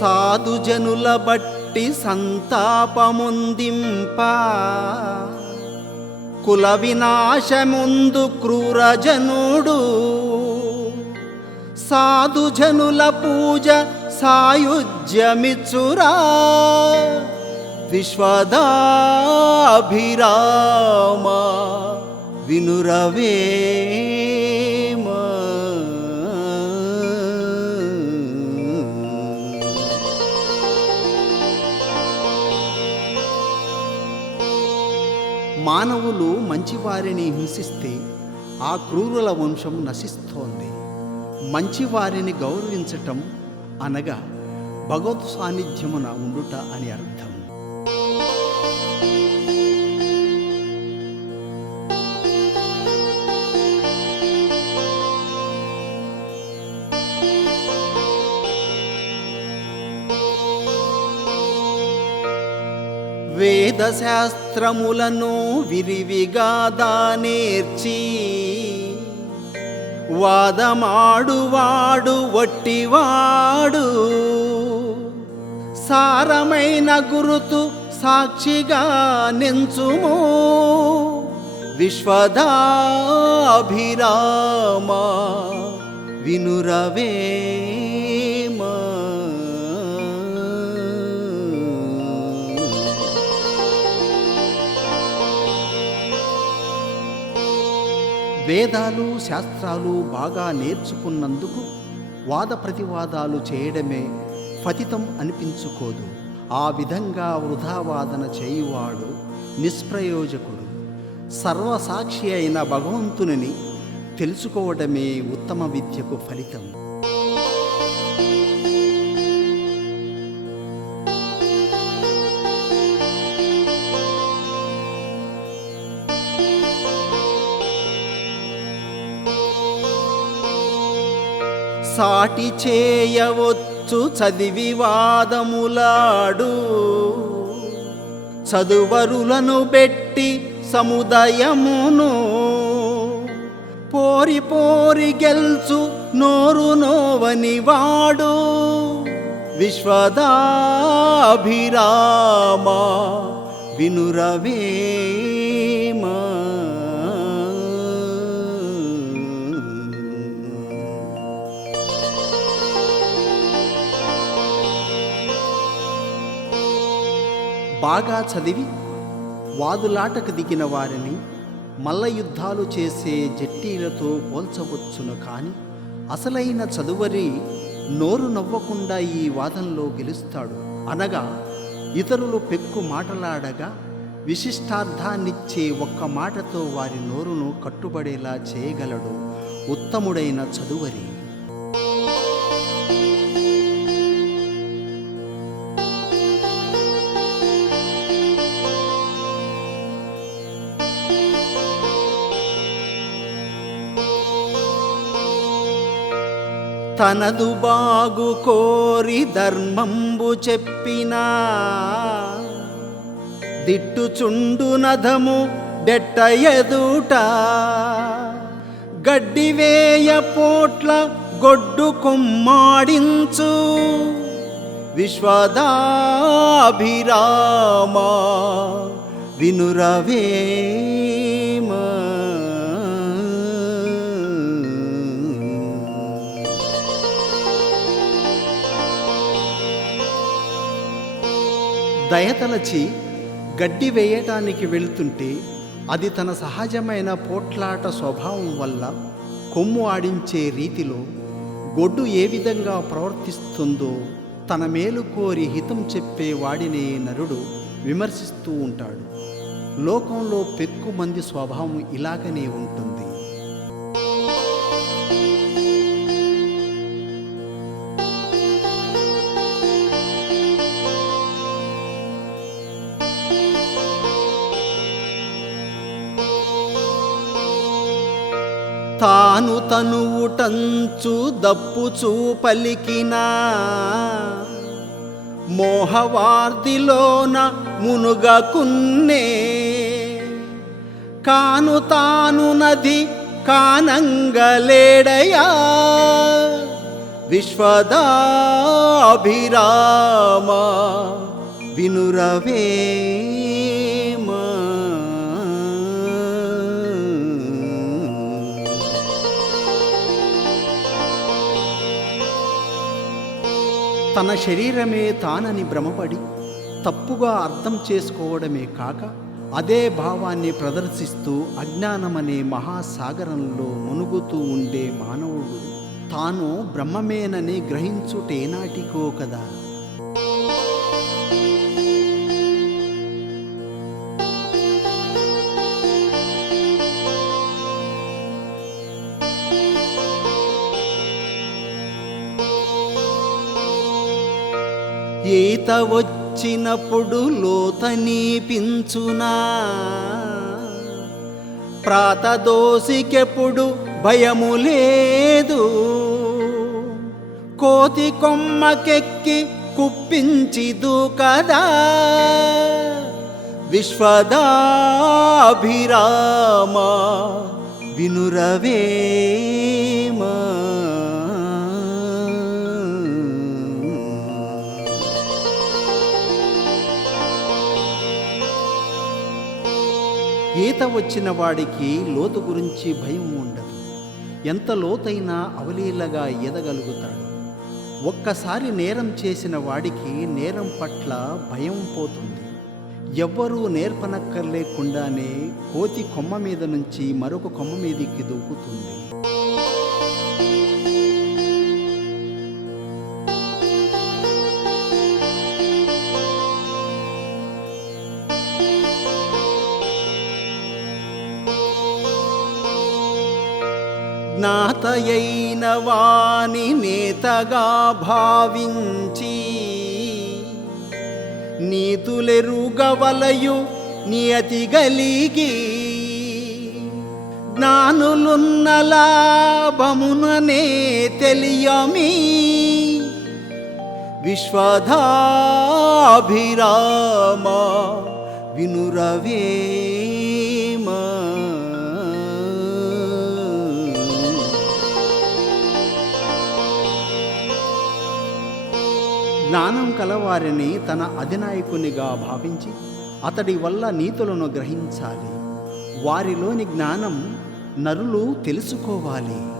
సాధుజనుల బట్టి సంతాపముందింప. కుల వినాశముందు క్రూరజనుడు. సాధుజనుల పూజ సాయుజ్యమిచురా విశ్వదాభిరామ వినురవే. మానవులు మంచివారిని హింసిస్తే ఆ క్రూరుల వంశం నశిస్తోంది. మంచివారిని గౌరవించటం అనగా భగవత్ సాన్నిధ్యమున ఉండుట అని అర్థం. వేద శాస్త్రములను విరివిగా దానేర్చి వాదమాడువాడు వట్టివాడు. సారమైన గురుతు సాక్షిగా నించుము విశ్వదాభిరామ వినురవే. వేదాలు శాస్త్రాలు బాగా నేర్చుకున్నందుకు వాద ప్రతివాదాలు చేయడమే ఫతితం అనిపించుకోదు. ఆ విధంగా వృధావాదన చేయువాడు నిష్ప్రయోజకుడు. సర్వసాక్షి అయిన భగవంతుని తెలుసుకోవడమే ఉత్తమ విద్యకు ఫలితం. సాటి చేయవచ్చు చదివి వాదములాడు. చదువరులను పెట్టి సముదయమును పోరి పోరి గెల్చు నోరు నోవని వాడు. విశ్వదాభిరామ వినురవేమ బాగా చదివి వాదులాటకు దిగిన వారిని మల్ల యుద్ధాలు చేసే జట్టీలతో పోల్చవచ్చును కానీ అసలైన చదువరి నోరు నవ్వకుండా ఈ వాదంలో గెలుస్తాడు. అనగా ఇతరులు పెక్కు మాటలాడగా విశిష్టార్థాన్నిచ్చే ఒక్క మాటతో వారి నోరును కట్టుబడేలా చేయగలడు ఉత్తముడైన చదువరి. తనదు బాగు కోరి ధర్మంబు చెప్పినా. దిట్టుచుండు నధము బెట్ట ఎదుట. గడ్డివేయ పోట్ల గొడ్డు కొమ్మాడించు. విశ్వదాభిరామ వినురవేమ. దయతలచి గడ్డి వేయటానికి వెళ్తుంటే అది తన సహజమైన పోట్లాట స్వభావం వల్ల కొమ్ము ఆడించే రీతిలో గొడ్డు ఏ విధంగా ప్రవర్తిస్తుందో తన మేలు కోరి హితం చెప్పే వాడినే నరుడు విమర్శిస్తూ ఉంటాడు. లోకంలో పెక్కుమంది స్వభావం ఇలాగనే ఉంటుంది. తాను తనువుటంచు దప్పు చూపలికినా మోహవార్దిలోన మునుగకున్నే. కాను తాను నది కానంగలేడయా? విశ్వదాభిరామ వినురవే. తన శరీరమే తానని భ్రమపడి తప్పుగా అర్థం చేసుకోవడమే కాక అదే భావాన్ని ప్రదర్శిస్తూ అజ్ఞానమనే మహాసాగరంలో మునుగుతూ ఉండే మానవుడు తాను బ్రహ్మమేనని గ్రహించుటేనాటికో కదా. ఈత వచ్చినప్పుడు లోతనీపించునా ప్రాతదోసికెప్పుడు భయము లేదు. కోతి కొమ్మకెక్కి కుప్పించిదు కదా? విశ్వదాభిరామ వినురవేమా ఈత వచ్చిన వాడికి లోతు గురించి భయం ఉండదు. ఎంత లోతైనా అవలీలగా ఎదగలుగుతాడు ఒక్కసారి నేరం చేసిన వాడికి నేరం పట్ల భయం పోతుంది. ఎవ్వరూ నేర్పనక్కర్లేకుండానే కోతి కొమ్మ మీద నుంచి మరొక కొమ్మ మీదకి దూకుతుంది. నాతయైన వాని నేతగా భావించి నీతులెరుగవలయు నియతి గలిగి జ్ఞానులున్న లాభముననే తెలియమి విశ్వధాభిరామ వినురవే జ్ఞానం కలవారిని తన అధినాయకునిగా భావించి అతడి వల్ల నీతులను గ్రహించాలి. వారిలోని జ్ఞానం నరులు తెలుసుకోవాలి.